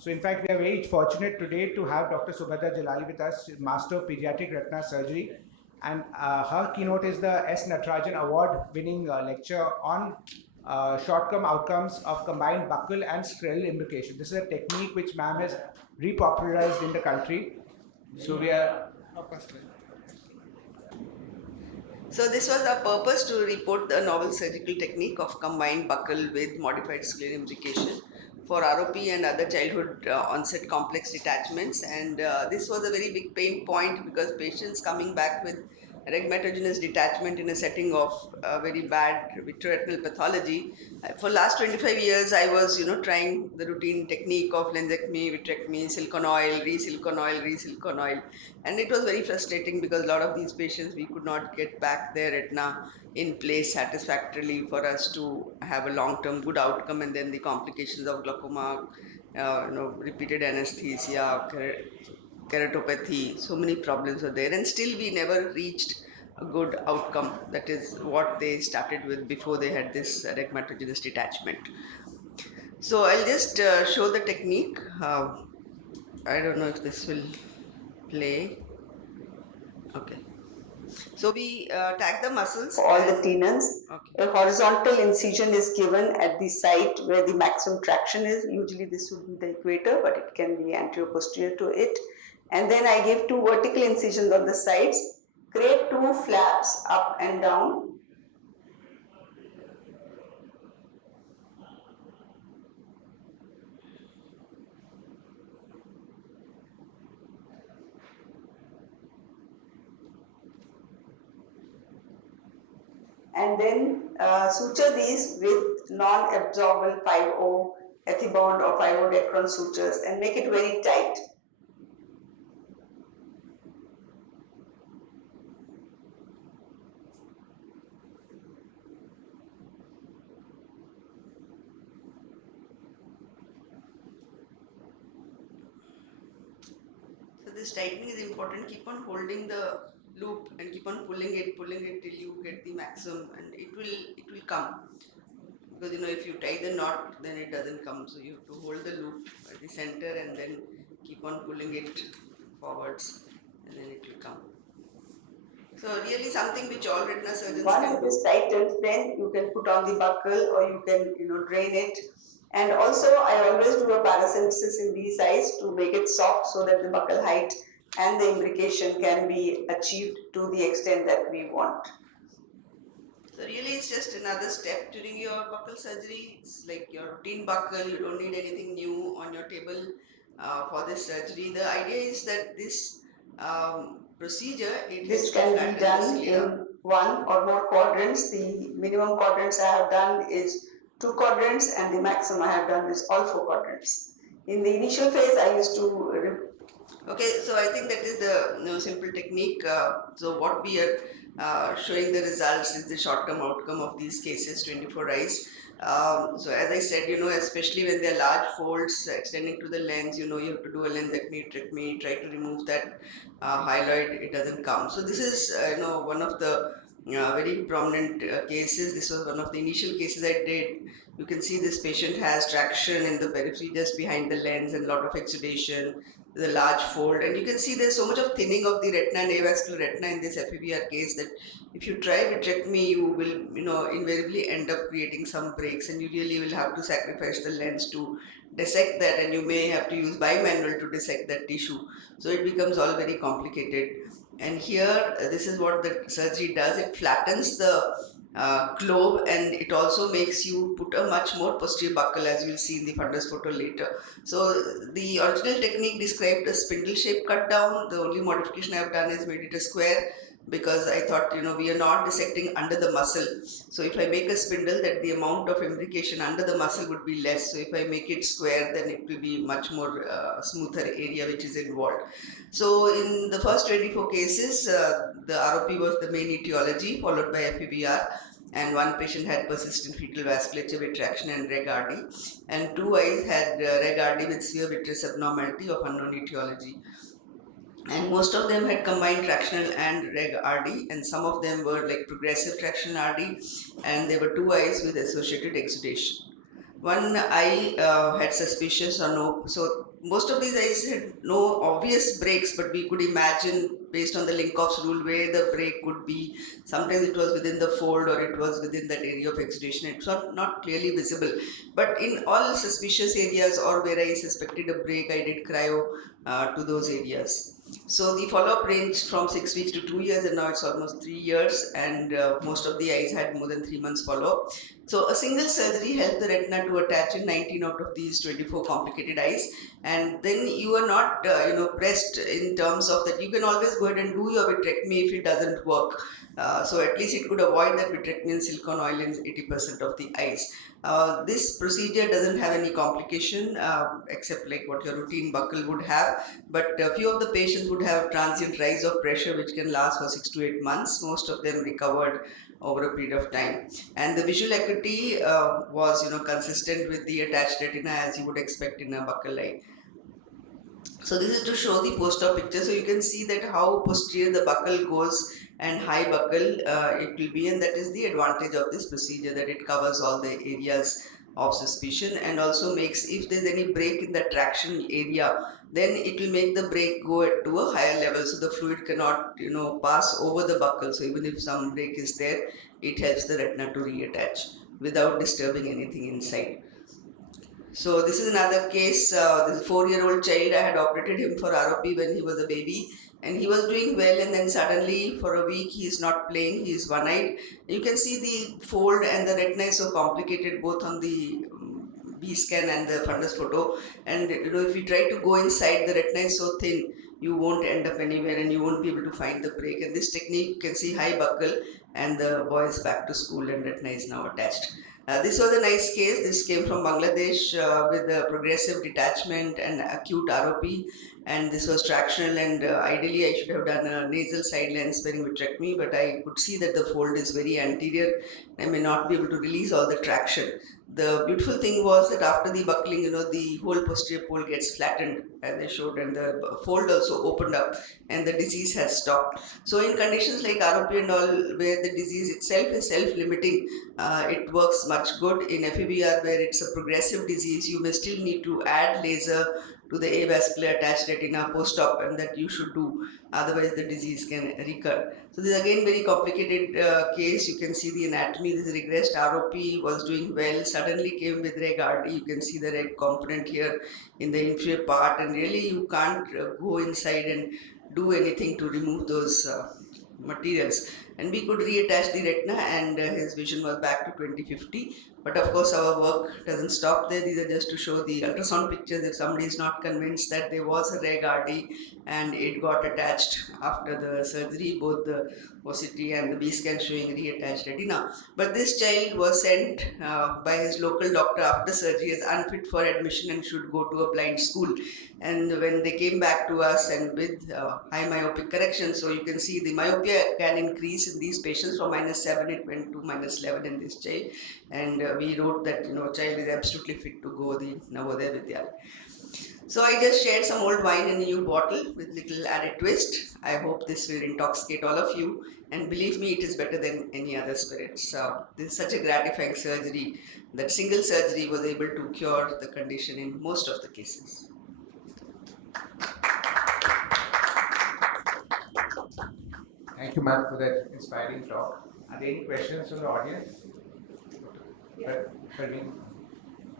So in fact, we are very fortunate today to have Dr. Subhadra Jalali with us, Master of Pediatric Retina Surgery. And her keynote is the S. Natarajan Award-winning lecture on short-term outcomes of combined buccal and scleral imbrication. This is a technique which ma'am has repopularized in the country. So we are... So this was our purpose, to report the novel surgical technique of combined buccal with modified scleral imbrication for ROP and other childhood onset complex detachments. And this was a very big pain point, because patients coming back with regmatogenous detachment in a setting of very bad vitreoretinal pathology. For last 25 years, I was trying the routine technique of lensectomy, vitrectomy, silicone oil, re-silicone oil, and it was very frustrating, because a lot of these patients, we could not get back their retina in place satisfactorily for us to have a long-term good outcome. And then the complications of glaucoma, repeated anesthesia, keratopathy, so many problems were there, and still we never reached a good outcome. That is what they started with before they had this regmatogenous detachment. So I'll just show the technique. I don't know if this will play. Okay. So we tag the muscles. For all the tenons, okay. A horizontal incision is given at the site where the maximum traction is. Usually this would be the equator, but it can be anterior posterior to it. And then I give 2 vertical incisions on the sides, create 2 flaps up and down. And then suture these with non-absorbable 5O ethibond or 5O Dacron sutures, and make it very tight. So this tightening is important. Keep on holding the loop and keep on pulling it till you get the maximum, and it will come. Because if you tie the knot, then it doesn't come. So you have to hold the loop at the center and then keep on pulling it forwards, and then it will come. So really something which all retina surgeons Once can it do. is tightened, then you can put on the buccal, or you can drain it. And also I always do a paracentesis in these eyes to make it soft, so that the buccal height and the imbrication can be achieved to the extent that we want. So really it's just another step during your buccal surgery. It's like your routine buccal. You don't need anything new on your table for this surgery. The idea is that this procedure, this can be done in 1 or more quadrants. The minimum quadrants I have done is 2 quadrants, and the maximum I have done is all 4 quadrants. In the initial phase, I used to... Okay, so I think that is the simple technique. So what we are showing the results is the short-term outcome of these cases, 24 eyes. So as I said, especially when there are large folds extending to the lens, you have to do a lensectomy, vitrectomy, try to remove that hyaloid, it doesn't come. So this is, one of the very prominent cases. This was one of the initial cases I did. You can see this patient has traction in the periphery just behind the lens and a lot of exudation, the large fold, and you can see there's so much of thinning of the retina and avascular retina in this FEVR case that if you try vitrectomy, you will invariably end up creating some breaks, and you really will have to sacrifice the lens to dissect that, and you may have to use bimanual to dissect that tissue. So it becomes all very complicated. And here, this is what the surgery does. It flattens the globe, and it also makes you put a much more posterior buccal, as you will see in the fundus photo later. So the original technique described a spindle shape cut down. The only modification I have done is made it a square, because I thought we are not dissecting under the muscle. So if I make a spindle, that the amount of imbrication under the muscle would be less. So if I make it square, then it will be much more smoother area which is involved. So in the first 24 cases, the ROP was the main etiology, followed by FEVR, and 1 patient had persistent fetal vasculature retraction and reg RD, and 2 eyes had reg RD with severe vitreous abnormality of unknown etiology. And most of them had combined tractional and reg RD, and some of them were like progressive tractional RD, and there were 2 eyes with associated exudation. One eye had suspicious or no, so most of these eyes had no obvious breaks, but we could imagine based on the Linkoff's rule where the break could be. Sometimes it was within the fold or it was within that area of exudation. It's not clearly visible. But in all suspicious areas or where I suspected a break, I did cryo to those areas. So the follow-up ranged from 6 weeks to 2 years, and now it's almost 3 years, and most of the eyes had more than 3 months follow-up. So a single surgery helped the retina to attach in 19 out of these 24 complicated eyes, and then you are not pressed in terms of that. You can always go ahead and do your vitrectomy if it doesn't work. So at least it could avoid that vitrectomy and silicone oil in 80% of the eyes. This procedure doesn't have any complication except like what your routine buckle would have, but a few of the patients would have transient rise of pressure which can last for 6 to 8 months. Most of them recovered over a period of time, and the visual acuity was consistent with the attached retina as you would expect in a buckle eye. So this is to show the post-op picture. So you can see that how posterior the buckle goes and high buckle it will be, and that is the advantage of this procedure, that it covers all the areas of suspicion and also makes, if there's any break in the traction area, then it will make the break go to a higher level, so the fluid cannot pass over the buckle. So even if some break is there, it helps the retina to reattach without disturbing anything inside. So this is another case. This 4-year-old child, I had operated him for ROP when he was a baby, and he was doing well, and then suddenly for a week he is not playing, he is one-eyed. You can see the fold, and the retina is so complicated both on the B scan and the fundus photo, and if you try to go inside, the retina is so thin, you won't end up anywhere and you won't be able to find the break. And this technique, you can see high buckle, and the boy is back to school and retina is now attached. This was a nice case. This came from Bangladesh with a progressive detachment and acute ROP, and this was tractional, and ideally I should have done a nasal side lens sparing vitrectomy, but I could see that the fold is very anterior. I may not be able to release all the traction. The beautiful thing was that after the buckling, the whole posterior pole gets flattened, as I showed, and the fold also opened up, and the disease has stopped. So in conditions like ROP and all, where the disease itself is self-limiting, it works much good. In FEBR, where it's a progressive disease, you may still need to add laser to the avascular attached retina post-op, and that you should do, otherwise the disease can recur. So this is again very complicated case. You can see the anatomy. This regressed ROP was doing well, suddenly came with reg RD. You can see the reg component here in the inferior part, and really you can't go inside and do anything to remove those materials. And we could reattach the retina, and his vision was back to 2050. But of course our work doesn't stop there. These are just to show the ultrasound pictures. If somebody is not convinced that there was a reg RD and it got attached after the surgery, both the OCT and the B scan showing reattached retina. But this child was sent by his local doctor after surgery as unfit for admission and should go to a blind school. And when they came back to us and with high myopic correction, so you can see the myopia can increase in these patients from -7, it went to -11 in this child. And we wrote that child is absolutely fit to go the Navodaya Vidyalaya. So I just shared some old wine in a new bottle with little added twist. I hope this will intoxicate all of you, and believe me, it is better than any other spirit. So this is such a gratifying surgery that single surgery was able to cure the condition in most of the cases. Thank you, ma'am, for that inspiring talk. Are there any questions from the audience? Yeah.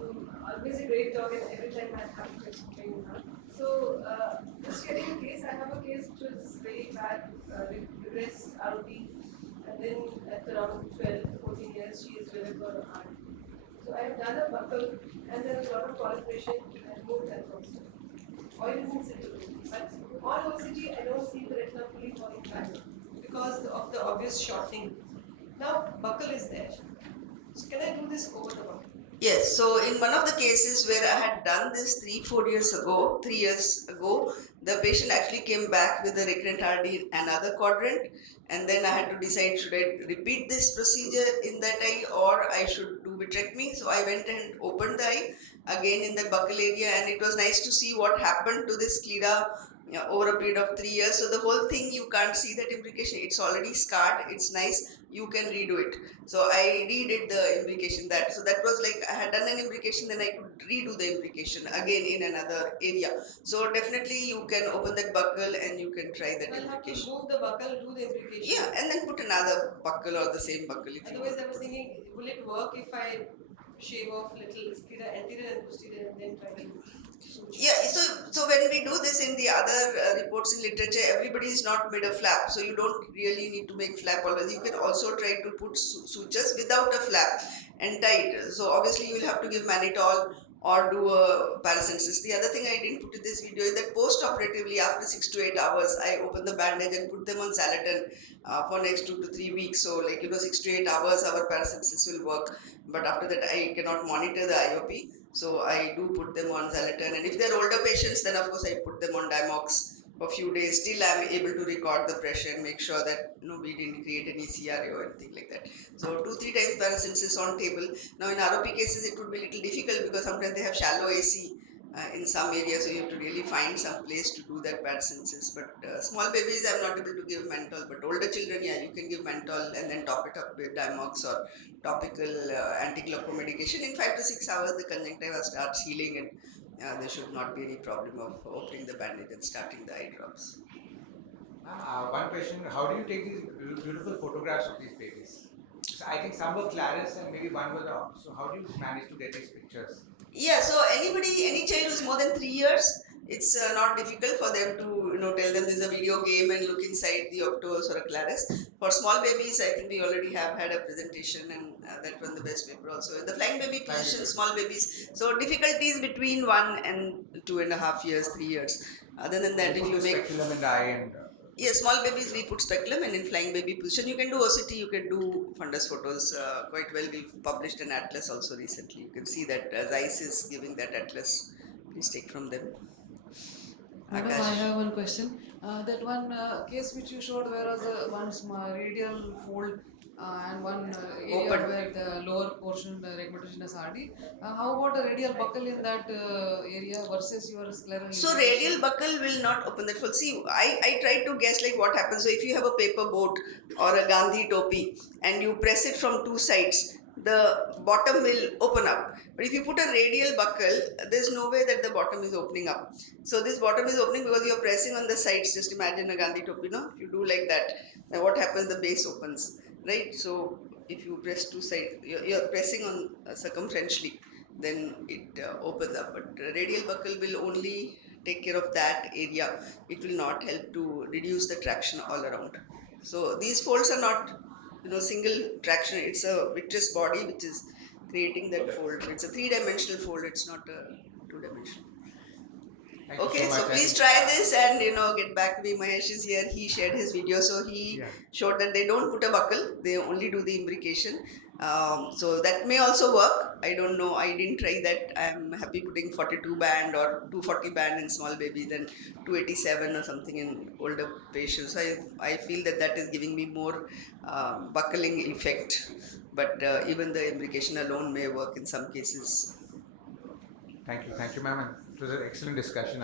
Always a great talk, and every time I have to explain that. So, just getting a case, I have a case which was very bad, regress ROP, and then at around 12, 14 years, she is developed her heart. So, I have done a buckle, and there was a lot of proliferation and moved that also. Oil isn't sitting, but on OCT, I don't see the retina fully falling back because of the obvious shortening. Now, buckle is there. So can I do this over the buckle? Yes, so in one of the cases where I had done this 3 years ago, the patient actually came back with a recurrent RD in another quadrant, and then I had to decide, should I repeat this procedure in that eye or I should do vitrectomy. So I went and opened the eye again in the buccal area, and it was nice to see what happened to this sclera over a period of 3 years. So the whole thing, you can't see that imbrication. It's already scarred. It's nice. You can redo it. So I redid the imbrication that. So that was like I had done an imbrication, then I could redo the imbrication again in another area. So definitely you can open that buckle and you can try that I'll have to imbrication. move the buckle, do the imbrication. Yeah, and then put another buckle or the same buckle. If Otherwise, I was thinking, will it work if I shave off little anterior and posterior and then try to suture? Yeah, so when we do this in the other reports in literature, everybody is not made a flap, so you don't really need to make flap always. You can also try to put sutures without a flap and tie it. So obviously you will have to give mannitol or do a paracensis. The other thing I didn't put in this video is that post-operatively after 6 to 8 hours, I open the bandage and put them on Xalatan for next 2 to 3 weeks. So 6 to 8 hours our paracensis will work, but after that I cannot monitor the IOP. So I do put them on Xalatan, and if they're older patients, then of course I put them on Dimox for a few days. Still, I'm able to record the pressure and make sure that we didn't create any CRA or anything like that. So 2-3 times paracensis on table. Now in ROP cases, it would be a little difficult because sometimes they have shallow AC in some areas, so you have to really find some place to do that paracensis. But small babies, I'm not able to give menthol, but older children, yeah, you can give menthol and then top it up with Dimox or topical anti-glaucoma medication. In 5 to 6 hours, the conjunctiva starts healing, and there should not be any problem of opening the bandage and starting the eye drops. One question: how do you take these beautiful photographs of these babies? So I think some were Claris and maybe one was off. So how do you manage to get these pictures? Yeah, so any child who's more than 3 years, it's not difficult for them to tell them there's a video game and look inside the Optos or a Claris. For small babies, I think we already have had a presentation, and that won the best paper also. The flying baby position, small babies. So difficulties between 1 and 2.5 years, 3 years. Other than that, if you make speculum in the eye and yeah, small babies we put speculum, and in flying baby position you can do OCT, you can do fundus photos quite well. We've published an atlas also recently. You can see that Zeiss is giving that atlas. Please take from them. Madam, I have one question. That one case which you showed where was one radial fold and one area Open. where the lower portion regmentation is hardy. How about a radial buckle in that area versus your scleral? So radial buckle will not open that fold. See, I tried to guess like what happens. So if you have a paper boat or a Gandhi topi and you press it from two sides, the bottom will open up. But if you put a radial buckle, there's no way that the bottom is opening up. So this bottom is opening because you're pressing on the sides. Just imagine a Gandhi topi, if you do like that, then what happens? The base opens, right? So if you press two sides, you're pressing on circumferentially, then it opens up. But radial buckle will only take care of that area. It will not help to reduce the traction all around. So these folds are not single traction. It's a vitreous body which is creating that fold. It's a 3-dimensional fold. It's not a 2-dimensional. Okay, so please try this and get back to me. Mahesh is here. He shared his video, so he showed that they don't put a buckle. They only do the imbrication. So that may also work. I don't know. I didn't try that. I'm happy putting 42 band or 240 band in small babies and 287 or something in older patients. I feel that is giving me more buckling effect. But even the imbrication alone may work in some cases. Thank you, ma'am. It was an excellent discussion.